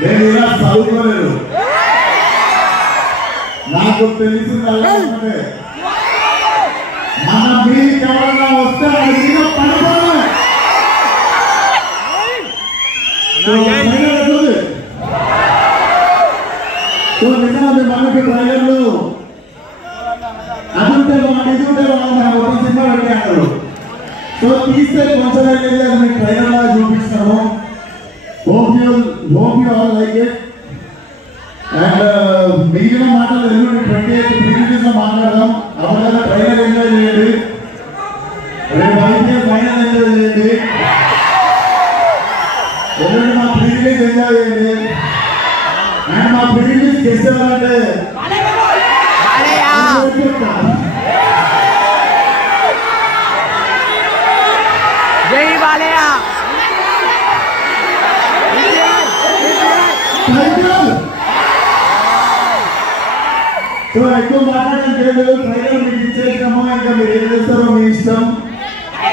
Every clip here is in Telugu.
నేను ఇలా చదువుకోలేదు, నాకు తెలిసిందల్లా మన మీకు ఎవరన్నా వస్తే అది పడిపోవాలి. నిజాలు మనకి ట్రైలర్లు అదుంటే ఇదుంటే ఒక సినిమా పెట్టారు. సో తీస్తే కొంచెం వెళ్ళేది అది మీకు ట్రైలర్ లాగా చూపిస్తాము. Hope you all like it. And మిగిలిన మాటలు ఎల్లుండి 28 ప్రీరిలీజ్ లో మాట్లాడదాం. అవగాహన ట్రైలర్ ఎంజాయ్ చేయండి, రేపు అయితే ఫైనల్ ఎంజాయ్ చేయండి, ఎల్లుండి మా ప్రీరిలీజ్ ఎంజాయ్ చేయండి. అండ్ మా ప్రీరిలీజ్ చేసేవారంటే జై బాలయ్య. సో ఎక్కువ మాట్లాడడం లేదు, ట్రైలర్ మీకు ఇచ్చేసాము, ఇంకా మీరు ఏం చేస్తారో మీ ఇష్టం. I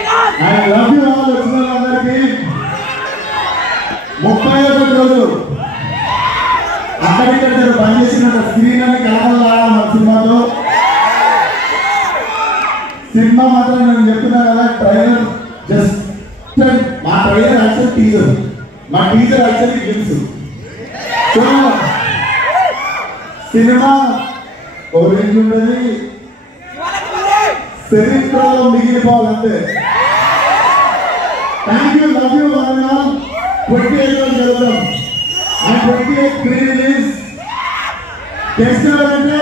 love you all. వచ్చిన వాళ్ళందరికీ 31 రోజులు అక్కడిక్కడ పనిచేసిన స్క్రీన్ అని కలగలాగా మన సినిమాతో. సినిమా మాత్రం నేను చెప్తున్నా కదా, ట్రైలర్ జస్ట్ మా ట్రైలర్ యాక్చువల్ టీజర్, మా teaser actually glimpse. So cinema ఒక రేంజ్ ఉండదు, చరిత్రలో మిగిలిపోవాలంటే. Thank you, love you one all. 28 రోజులు జరుగుతాం. ఆ 28 ప్రీ రిలీజ్ చేస్తున్నారంటే